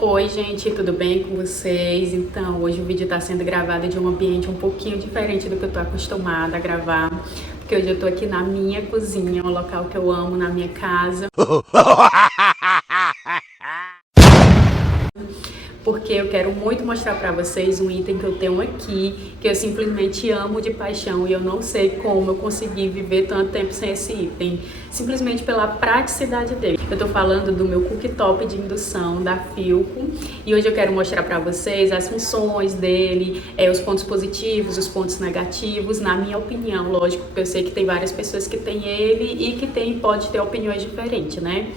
Oi gente, tudo bem com vocês? Então, hoje o vídeo está sendo gravado de um ambiente um pouquinho diferente do que eu tô acostumada a gravar, porque hoje eu tô aqui na minha cozinha, um local que eu amo na minha casa. Porque eu quero muito mostrar pra vocês um item que eu tenho aqui, que eu simplesmente amo de paixão e eu não sei como eu consegui viver tanto tempo sem esse item, simplesmente pela praticidade dele. Eu tô falando do meu cooktop de indução da Philco e hoje eu quero mostrar pra vocês as funções dele, os pontos positivos, os pontos negativos, na minha opinião, lógico, porque eu sei que tem várias pessoas que têm ele e que pode ter opiniões diferentes, né?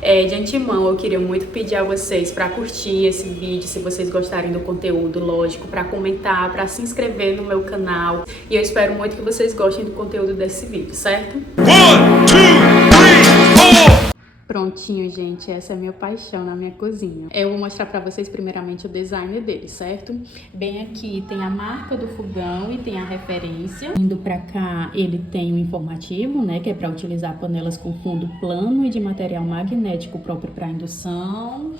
De antemão, eu queria muito pedir a vocês para curtir esse vídeo, se vocês gostarem do conteúdo, lógico, para comentar, para se inscrever no meu canal. E eu espero muito que vocês gostem do conteúdo desse vídeo, certo? 1, 2, 3, 4! Prontinho, gente, essa é a minha paixão na minha cozinha. Eu vou mostrar pra vocês primeiramente o design dele, certo? Bem aqui tem a marca do fogão e tem a referência. Indo pra cá, ele tem um informativo, né, que é para utilizar panelas com fundo plano e de material magnético próprio para indução.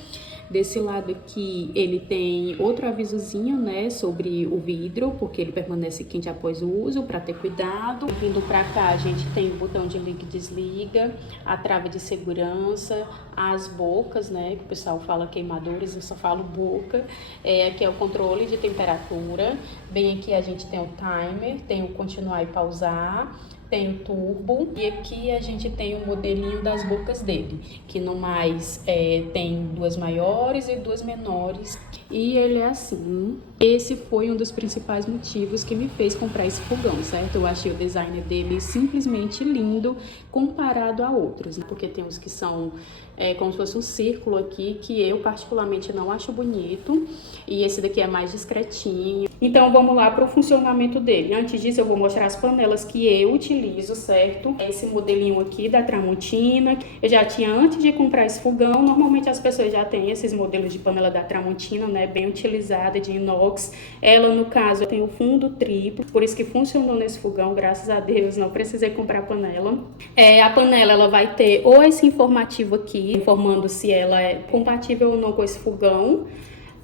Desse lado aqui, ele tem outro avisozinho, né, sobre o vidro, porque ele permanece quente após o uso, para ter cuidado. Vindo para cá, a gente tem o botão de liga e desliga, a trava de segurança, as bocas, né, que o pessoal fala queimadores, eu só falo boca. Aqui é o controle de temperatura. Bem aqui a gente tem o timer, tem o continuar e pausar. Tem o turbo e aqui a gente tem o modelinho das bocas dele, que no mais tem duas maiores e duas menores. E ele é assim. Esse foi um dos principais motivos que me fez comprar esse fogão, certo? Eu achei o design dele simplesmente lindo comparado a outros, né? Porque tem uns que são como se fosse um círculo aqui, que eu particularmente não acho bonito. E esse daqui é mais discretinho. Então vamos lá para o funcionamento dele. Antes disso eu vou mostrar as panelas que eu utilizo, certo? Esse modelinho aqui da Tramontina. Eu já tinha antes de comprar esse fogão. Normalmente as pessoas já têm esses modelos de panela da Tramontina, né? Bem utilizada, de inox. Ela, no caso, tem o fundo triplo, por isso que funcionou nesse fogão, graças a Deus, não precisei comprar panela. A panela, ela vai ter ou esse informativo aqui, informando se ela é compatível ou não com esse fogão,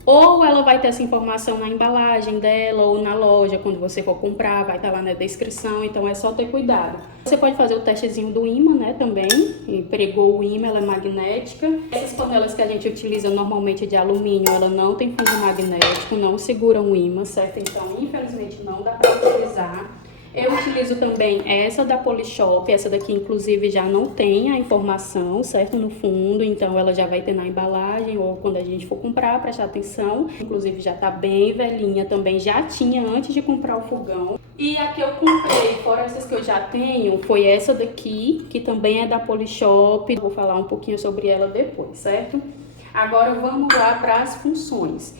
ou ela vai ter essa informação na embalagem dela ou na loja, quando você for comprar, vai estar lá na descrição, então é só ter cuidado. Você pode fazer o testezinho do ímã, né, também, e pregou o ímã, ela é magnética. Essas panelas que a gente utiliza normalmente de alumínio, ela não tem fundo magnético, não segura um ímã, certo? Então, infelizmente, não dá para utilizar. Eu utilizo também essa da Polishop, essa daqui inclusive já não tem a informação, certo, no fundo, então ela já vai ter na embalagem ou quando a gente for comprar, prestar atenção. Inclusive já tá bem velhinha também, já tinha antes de comprar o fogão. E a que eu comprei, fora essas que eu já tenho, foi essa daqui, que também é da Polishop. Vou falar um pouquinho sobre ela depois, certo? Agora vamos lá para as funções.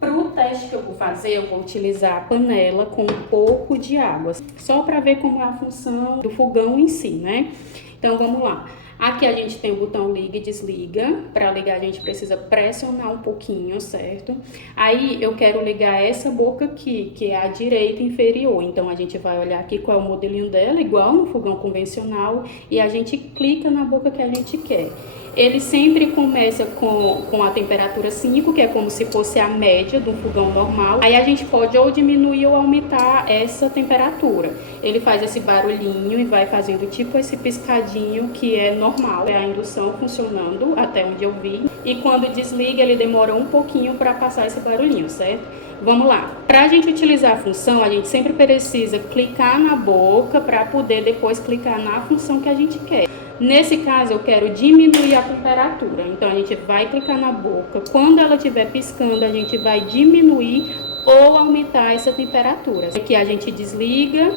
Para o teste que eu vou fazer, eu vou utilizar a panela com um pouco de água, só para ver como é a função do fogão em si, né? Então vamos lá. Aqui a gente tem o botão liga e desliga. Para ligar a gente precisa pressionar um pouquinho, certo? Aí eu quero ligar essa boca aqui, que é a direita inferior. Então a gente vai olhar aqui qual é o modelinho dela, igual no fogão convencional, e a gente clica na boca que a gente quer. Ele sempre começa com a temperatura 5, que é como se fosse a média do fogão normal. Aí a gente pode ou diminuir ou aumentar essa temperatura. Ele faz esse barulhinho e vai fazendo tipo esse piscadinho que é normal. É a indução funcionando, até onde eu vi. E quando desliga, ele demora um pouquinho para passar esse barulhinho, certo? Vamos lá. Para a gente utilizar a função, a gente sempre precisa clicar na boca para poder depois clicar na função que a gente quer. Nesse caso, eu quero diminuir a temperatura. Então, a gente vai clicar na boca. Quando ela estiver piscando, a gente vai diminuir ou aumentar essa temperatura. Aqui a gente desliga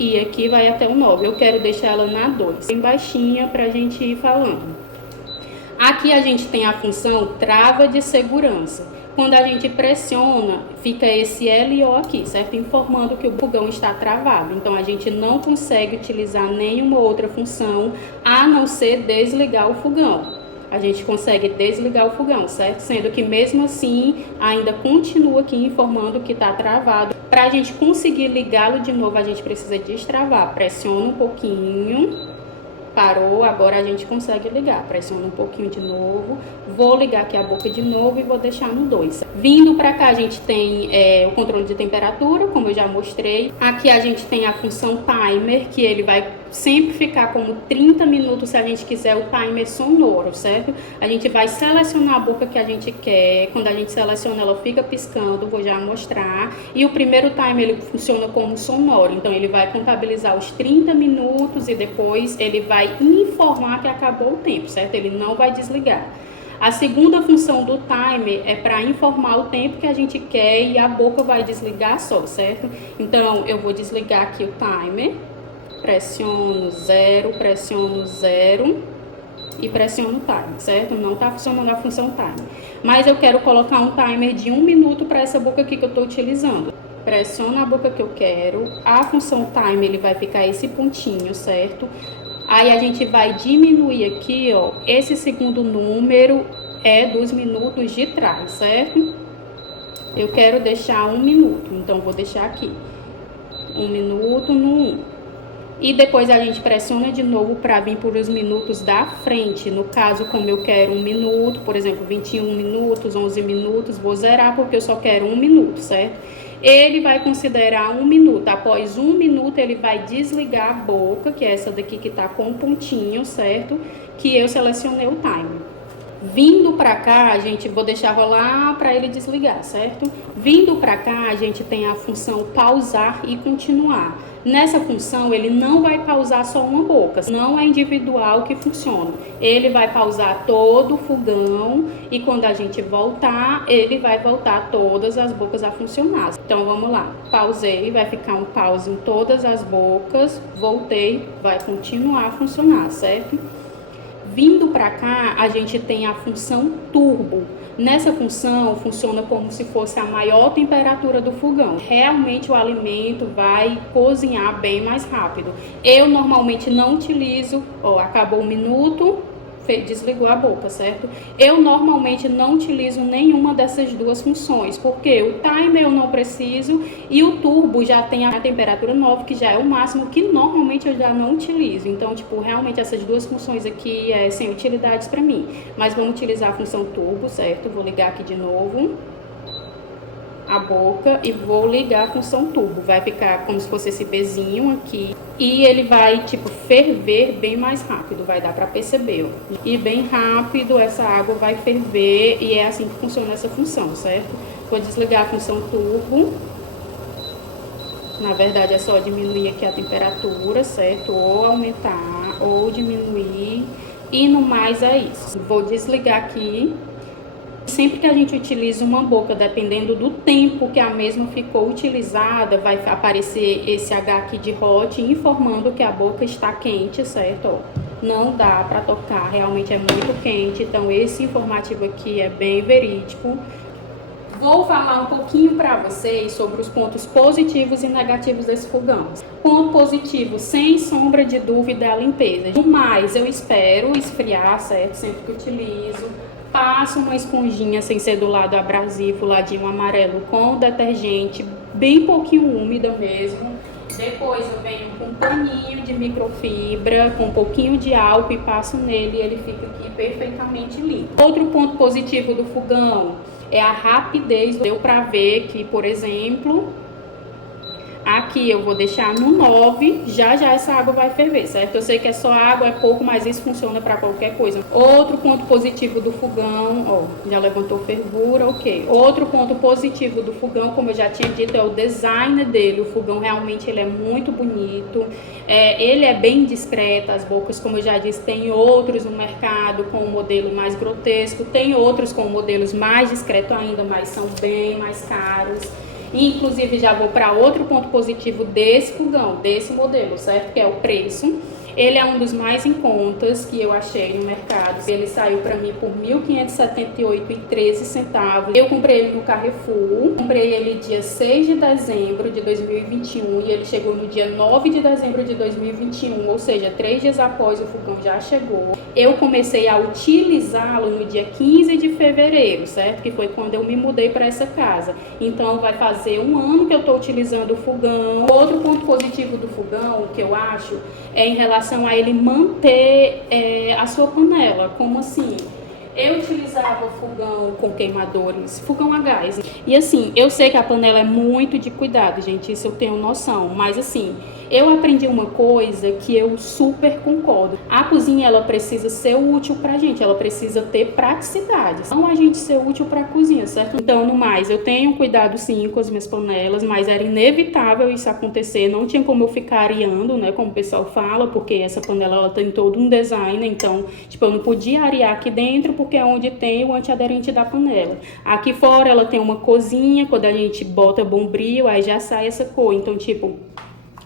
e aqui vai até o 9. Eu quero deixar ela na 2, bem baixinha para a gente ir falando. Aqui a gente tem a função trava de segurança. Quando a gente pressiona, fica esse LO aqui, certo? Informando que o fogão está travado. Então, a gente não consegue utilizar nenhuma outra função, a não ser desligar o fogão. A gente consegue desligar o fogão, certo? Sendo que mesmo assim, ainda continua aqui informando que está travado. Para a gente conseguir ligá-lo de novo, a gente precisa destravar. Pressiona um pouquinho Parou, agora a gente consegue ligar. Pressiona um pouquinho de novo. Vou ligar aqui a boca de novo e vou deixar no 2. Vindo pra cá a gente tem o controle de temperatura, como eu já mostrei. Aqui a gente tem a função timer, que ele vai sempre ficar como 30 minutos se a gente quiser o timer sonoro, certo? A gente vai selecionar a boca que a gente quer. Quando a gente seleciona, ela fica piscando, vou já mostrar. E o primeiro timer, ele funciona como sonoro. Então ele vai contabilizar os 30 minutos e depois ele vai informar que acabou o tempo, certo? Ele não vai desligar. A segunda função do timer é para informar o tempo que a gente quer e a boca vai desligar só, certo? Então eu vou desligar aqui o timer, pressiono 0 e pressiono o timer, certo? Não está funcionando a função timer. Mas eu quero colocar um timer de 1 minuto para essa boca aqui que eu estou utilizando. Pressiono a boca que eu quero, a função timer ele vai ficar esse pontinho, certo? Aí a gente vai diminuir aqui, ó, esse segundo número é dos minutos de trás, certo? Eu quero deixar 1 minuto, então vou deixar aqui 1 minuto no 1. E depois a gente pressiona de novo para vir por os minutos da frente. No caso, como eu quero 1 minuto, por exemplo, 21 minutos, 11 minutos, vou zerar porque eu só quero 1 minuto, certo? Ele vai considerar 1 minuto. Após 1 minuto, ele vai desligar a boca, que é essa daqui que tá com um pontinho, certo? Que eu selecionei o timer. Vindo pra cá, a gente vou deixar rolar para ele desligar, certo? Vindo pra cá, a gente tem a função pausar e continuar. Nessa função, ele não vai pausar só uma boca, não é individual que funciona. Ele vai pausar todo o fogão e quando a gente voltar, ele vai voltar todas as bocas a funcionar. Então vamos lá, pausei, vai ficar um pause em todas as bocas, voltei, vai continuar a funcionar, certo? Vindo para cá, a gente tem a função turbo. Nessa função, funciona como se fosse a maior temperatura do fogão. Realmente o alimento vai cozinhar bem mais rápido. Eu normalmente não utilizo, ó, acabou 1 minuto, desligou a boca, certo? Eu normalmente não utilizo nenhuma dessas duas funções, porque o timer eu não preciso e o turbo já tem a temperatura 9, que já é o máximo que normalmente eu já não utilizo. Então, tipo, realmente essas duas funções aqui é sem utilidades para mim. Mas vamos utilizar a função turbo, certo? Vou ligar aqui de novo a boca e vou ligar a função turbo. Vai ficar como se fosse esse Bzinho aqui. E ele vai, tipo, ferver bem mais rápido, vai dar pra perceber, ó. E bem rápido essa água vai ferver e é assim que funciona essa função, certo? Vou desligar a função turbo. Na verdade é só diminuir aqui a temperatura, certo? Ou aumentar, ou diminuir. E no mais é isso. Vou desligar aqui. Sempre que a gente utiliza uma boca, dependendo do tempo que a mesma ficou utilizada, vai aparecer esse H aqui de hot, informando que a boca está quente, certo? Ó, não dá para tocar, realmente é muito quente, então esse informativo aqui é bem verídico. Vou falar um pouquinho para vocês sobre os pontos positivos e negativos desse fogão. Ponto positivo, sem sombra de dúvida, é a limpeza. Mas eu espero esfriar, certo? Sempre que utilizo. Passo uma esponjinha sem ser do lado abrasivo, ladinho amarelo, com detergente, bem pouquinho úmida mesmo. Depois eu venho com um paninho de microfibra, com um pouquinho de álcool e passo nele e ele fica aqui perfeitamente limpo. Outro ponto positivo do fogão é a rapidez. Deu pra ver que, por exemplo, aqui eu vou deixar no 9, já essa água vai ferver, certo? Eu sei que é só água, é pouco, mas isso funciona para qualquer coisa. Outro ponto positivo do fogão, ó, já levantou fervura, ok. Outro ponto positivo do fogão, como eu já tinha dito, é o design dele. O fogão realmente ele é muito bonito, ele é bem discreto, as bocas, como eu já disse, tem outros no mercado com um modelo mais grotesco, tem outros com modelos mais discretos ainda, mas são bem mais caros. Inclusive, já vou para outro ponto positivo desse fogão, desse modelo, certo? Que é o preço. Ele é um dos mais em contas que eu achei no mercado. Ele saiu para mim por R$ 1.578,13. Eu comprei ele no Carrefour. Comprei ele dia 6 de dezembro de 2021 e ele chegou no dia 9 de dezembro de 2021, ou seja, 3 dias após o fogão já chegou. Eu comecei a utilizá-lo no dia 15 de fevereiro, certo? Que foi quando eu me mudei para essa casa. Então vai fazer 1 ano que eu estou utilizando o fogão. Outro ponto positivo do fogão, que eu acho, é em relação relação a ele manter a sua panela. Como assim? Eu utilizava fogão com queimadores, fogão a gás. E assim, eu sei que a panela é muito de cuidado, gente, isso eu tenho noção. Mas assim, eu aprendi uma coisa que eu super concordo. A cozinha, ela precisa ser útil pra gente, ela precisa ter praticidade. Não a gente ser útil pra cozinha, certo? Então, no mais, eu tenho cuidado sim com as minhas panelas, mas era inevitável isso acontecer. Não tinha como eu ficar areando, né, como o pessoal fala, porque essa panela, ela tem todo um design. Então, tipo, eu não podia arear aqui dentro, porque é onde tem o antiaderente da panela. Aqui fora ela tem uma corzinha, quando a gente bota bombril, aí já sai essa cor. Então, tipo,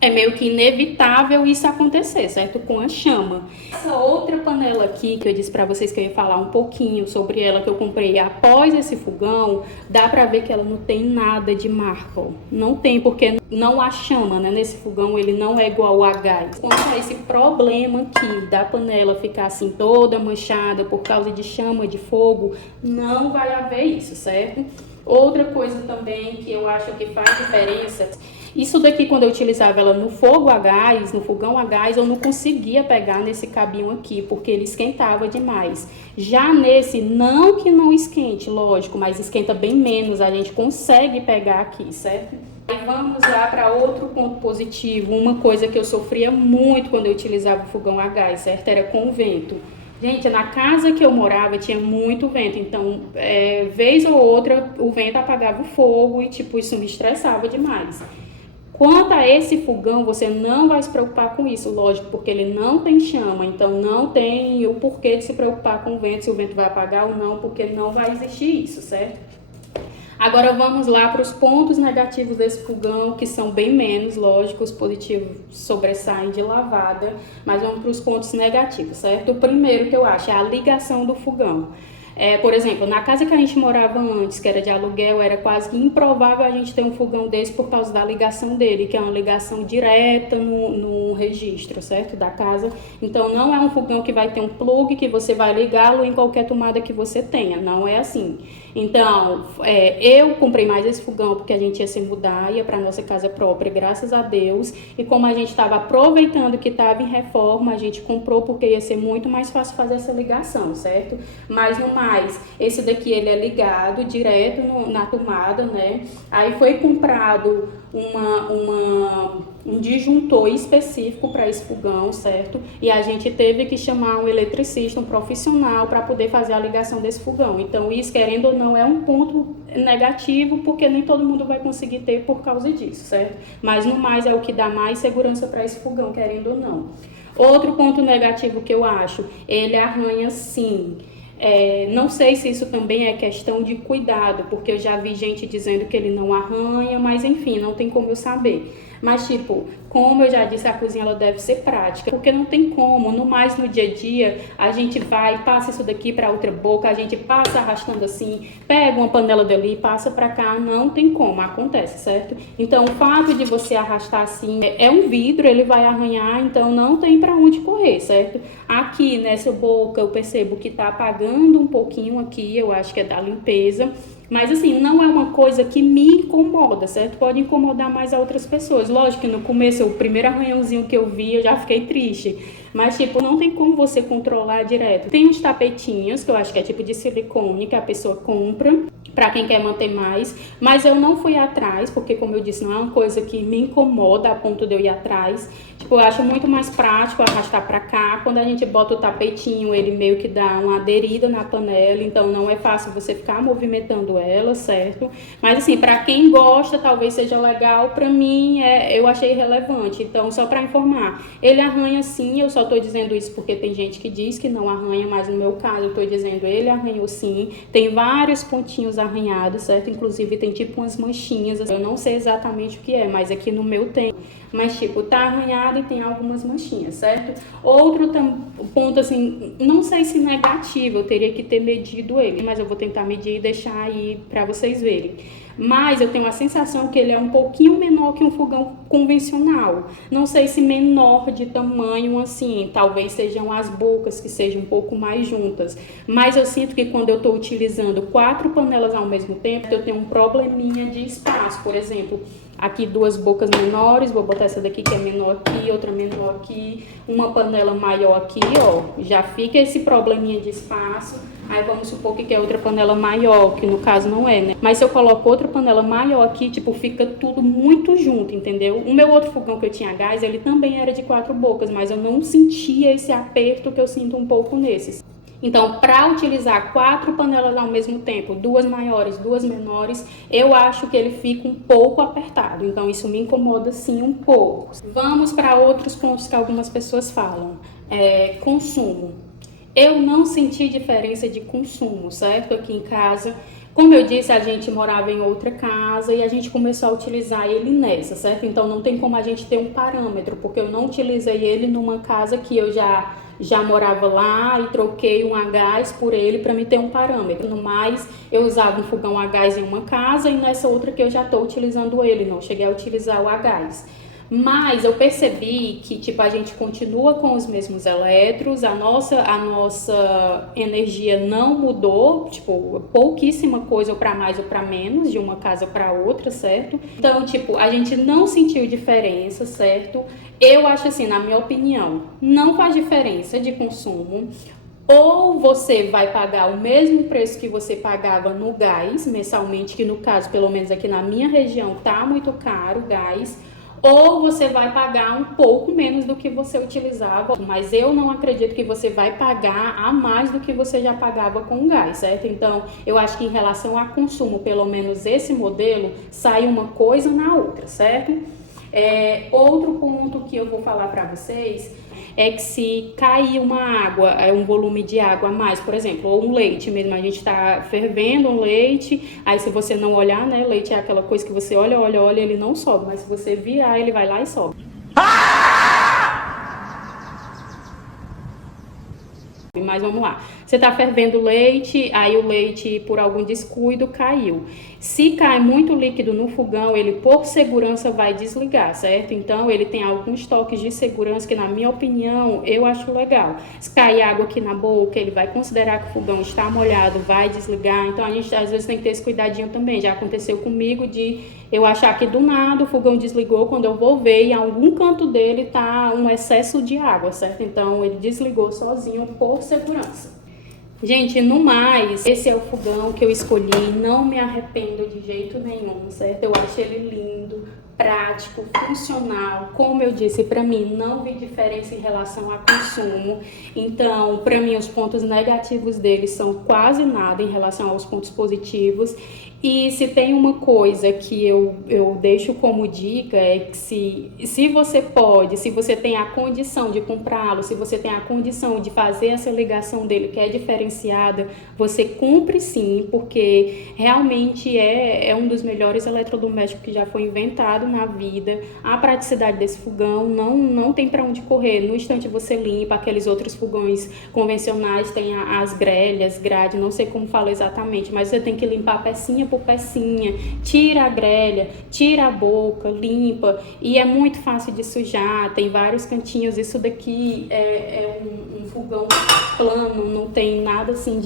é meio que inevitável isso acontecer, certo? Com a chama. Essa outra panela aqui, que eu disse pra vocês que eu ia falar um pouquinho sobre ela, que eu comprei após esse fogão, dá pra ver que ela não tem nada de marca. Não tem, porque não há chama, né? Nesse fogão ele não é igual a gás. Quanto a esse problema aqui da panela ficar assim toda manchada por causa de chama de fogo, não vai haver isso, certo? Outra coisa também que eu acho que faz diferença, isso daqui quando eu utilizava ela no fogo a gás, no fogão a gás, eu não conseguia pegar nesse cabinho aqui, porque ele esquentava demais. Já nesse, não que não esquente, lógico, mas esquenta bem menos, a gente consegue pegar aqui, certo? E vamos lá para outro ponto positivo, uma coisa que eu sofria muito quando eu utilizava o fogão a gás, certo? Era com vento. Gente, na casa que eu morava tinha muito vento, então, vez ou outra, o vento apagava o fogo e, tipo, isso me estressava demais. Quanto a esse fogão, você não vai se preocupar com isso, lógico, porque ele não tem chama, então não tem o porquê de se preocupar com o vento, se o vento vai apagar ou não, porque não vai existir isso, certo? Agora vamos lá para os pontos negativos desse fogão, que são bem menos, lógico, os positivos sobressaem de lavada, mas vamos para os pontos negativos, certo? O primeiro que eu acho é a ligação do fogão. Por exemplo, na casa que a gente morava antes, que era de aluguel, era quase improvável a gente ter um fogão desse por causa da ligação dele, que é uma ligação direta no registro, certo? Da casa. Então, não é um fogão que vai ter um plug que você vai ligá-lo em qualquer tomada que você tenha, não é assim. Então, eu comprei mais esse fogão porque a gente ia se mudar, ia para nossa casa própria, graças a Deus. E como a gente estava aproveitando que estava em reforma, a gente comprou porque ia ser muito mais fácil fazer essa ligação, certo? Mas no mais, esse daqui ele é ligado direto na tomada, né? Aí foi comprado um disjuntor específico para esse fogão, certo? E a gente teve que chamar um eletricista, um profissional, para poder fazer a ligação desse fogão. Então, isso, querendo ou não, é um ponto negativo, porque nem todo mundo vai conseguir ter por causa disso, certo? Mas, no mais, é o que dá mais segurança para esse fogão, querendo ou não. Outro ponto negativo que eu acho, ele arranha sim. Não sei se isso também é questão de cuidado, porque eu já vi gente dizendo que ele não arranha, mas enfim, não tem como eu saber. Mas tipo, como eu já disse, a cozinha ela deve ser prática, porque não tem como, no mais no dia a dia, a gente vai, passa isso daqui para outra boca, a gente passa arrastando assim, pega uma panela dali, passa para cá, não tem como, acontece, certo? Então, o fato de você arrastar assim, é um vidro, ele vai arranhar, então não tem para onde correr, certo? Aqui nessa boca eu percebo que tá apagando um pouquinho aqui, eu acho que é da limpeza. Mas assim, não é uma coisa que me incomoda, certo? Pode incomodar mais a outras pessoas. Lógico que no começo, o primeiro arranhãozinho que eu vi, eu já fiquei triste. Mas tipo, não tem como você controlar direto. Tem uns tapetinhos, que eu acho que é tipo de silicone, que a pessoa compra para quem quer manter mais. Mas eu não fui atrás, porque como eu disse, não é uma coisa que me incomoda a ponto de eu ir atrás. Tipo, eu acho muito mais prático arrastar para cá. Quando a gente bota o tapetinho, ele meio que dá uma aderida na panela, então não é fácil você ficar movimentando ela, certo? Mas assim, para quem gosta, talvez seja legal. Para mim, eu achei relevante. Então, só para informar, ele arranha sim, eu só tô dizendo isso porque tem gente que diz que não arranha, mas no meu caso, eu tô dizendo ele arranhou sim. Tem vários pontinhos arranhados, certo? Inclusive, tem tipo umas manchinhas. Eu não sei exatamente o que é, mas aqui no meu tem. Mas tipo, tá arranhado e tem algumas manchinhas, certo? Outro ponto assim, não sei se negativo, eu teria que ter medido ele, mas eu vou tentar medir e deixar aí pra vocês verem. Mas eu tenho a sensação que ele é um pouquinho menor que um fogão convencional. Não sei se menor de tamanho assim, talvez sejam as bocas que sejam um pouco mais juntas. Mas eu sinto que quando eu tô utilizando 4 panelas ao mesmo tempo, eu tenho um probleminha de espaço. Por exemplo, aqui 2 bocas menores, vou botar essa daqui que é menor aqui, outra menor aqui, uma panela maior aqui, ó, já fica esse probleminha de espaço. Aí vamos supor que é outra panela maior, que no caso não é, né? Mas se eu coloco outra panela maior aqui, tipo, fica tudo muito junto, entendeu? O meu outro fogão que eu tinha a gás, ele também era de 4 bocas, mas eu não sentia esse aperto que eu sinto um pouco nesses. Então, para utilizar 4 panelas ao mesmo tempo, 2 maiores, 2 menores, eu acho que ele fica um pouco apertado. Então, isso me incomoda sim um pouco. Vamos para outros pontos que algumas pessoas falam. Consumo. Eu não senti diferença de consumo, certo? Aqui em casa, como eu disse, a gente morava em outra casa e a gente começou a utilizar ele nessa, certo? Então, não tem como a gente ter um parâmetro, porque eu não utilizei ele numa casa que eu já morava lá e troquei um a gás por ele para me ter um parâmetro. No mais, eu usava um fogão a gás em uma casa e nessa outra que eu já estou utilizando ele, não cheguei a utilizar o a gás. Mas eu percebi que, tipo, a gente continua com os mesmos elétrons, a nossa energia não mudou, tipo, pouquíssima coisa, ou para mais ou para menos, de uma casa para outra, certo? Então, tipo, a gente não sentiu diferença, certo? Eu acho assim, na minha opinião, não faz diferença de consumo. Ou você vai pagar o mesmo preço que você pagava no gás mensalmente, que no caso, pelo menos aqui na minha região, tá muito caro o gás, ou você vai pagar um pouco menos do que você utilizava, mas eu não acredito que você vai pagar a mais do que você já pagava com o gás, certo? Então, eu acho que em relação a consumo, pelo menos esse modelo, sai uma coisa na outra, certo? Outro ponto que eu vou falar para vocês é que se cair uma água, um volume de água a mais, por exemplo, ou um leite mesmo, a gente está fervendo um leite, aí se você não olhar, né, leite é aquela coisa que você olha, ele não sobe, mas se você virar, ele vai lá e sobe. Mas vamos lá, você está fervendo leite, aí o leite por algum descuido caiu. Se cai muito líquido no fogão, ele por segurança vai desligar, certo? Então ele tem alguns toques de segurança que, na minha opinião, eu acho legal. Se cair água aqui na boca, ele vai considerar que o fogão está molhado, vai desligar. Então a gente às vezes tem que ter esse cuidadinho também. Já aconteceu comigo de eu achar que do nada o fogão desligou, quando eu vou ver em algum canto dele tá um excesso de água, certo? Então ele desligou sozinho por segurança. Gente, no mais, esse é o fogão que eu escolhi, não me arrependo de jeito nenhum, certo? Eu acho ele lindo, prático, funcional. Como eu disse, para mim não vi diferença em relação a consumo. Então, para mim os pontos negativos dele são quase nada em relação aos pontos positivos. E se tem uma coisa que eu deixo como dica é que se você pode, se você tem a condição de comprá-lo, se você tem a condição de fazer essa ligação dele que é diferenciada, você compre sim, porque realmente é um dos melhores eletrodomésticos que já foi inventado na vida. A praticidade desse fogão não tem para onde correr. No instante você limpa, aqueles outros fogões convencionais tem as grelhas, grade, não sei como fala exatamente, mas você tem que limpar pecinha por pecinha, tira a grelha, tira a boca, limpa, e é muito fácil de sujar, tem vários cantinhos. Isso daqui é um fogão plano, não tem nada assim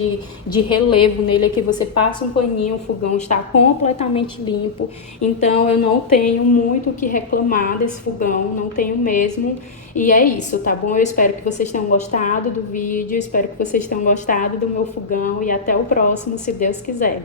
de relevo nele, que você passa um paninho, o fogão está completamente limpo. Então eu não tenho muito o que reclamar desse fogão, não tenho mesmo. E é isso, tá bom? Eu espero que vocês tenham gostado do vídeo, espero que vocês tenham gostado do meu fogão e até o próximo, se Deus quiser.